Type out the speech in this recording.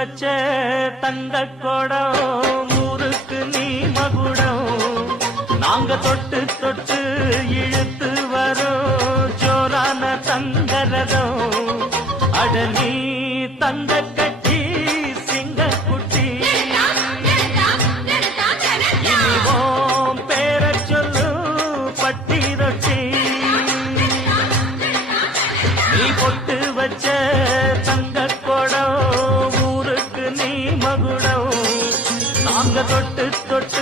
வச்ச தங்க குடம் ஊருக்கு நீ மகுடம் நாங்க தொட்டு தொட்டு இழுத்து வரோம் ஜோரான தங்கரதம் அட நீ தங்க கட்டி சிங்க குட்டி இனிவோம் பேர சொல்லு பட்டி ரொட்டி நீ பொட்டு வச்ச தங்க குடம் ஊருக்கு நீ மகுடம் நாங்க தொட்டு தொட்டு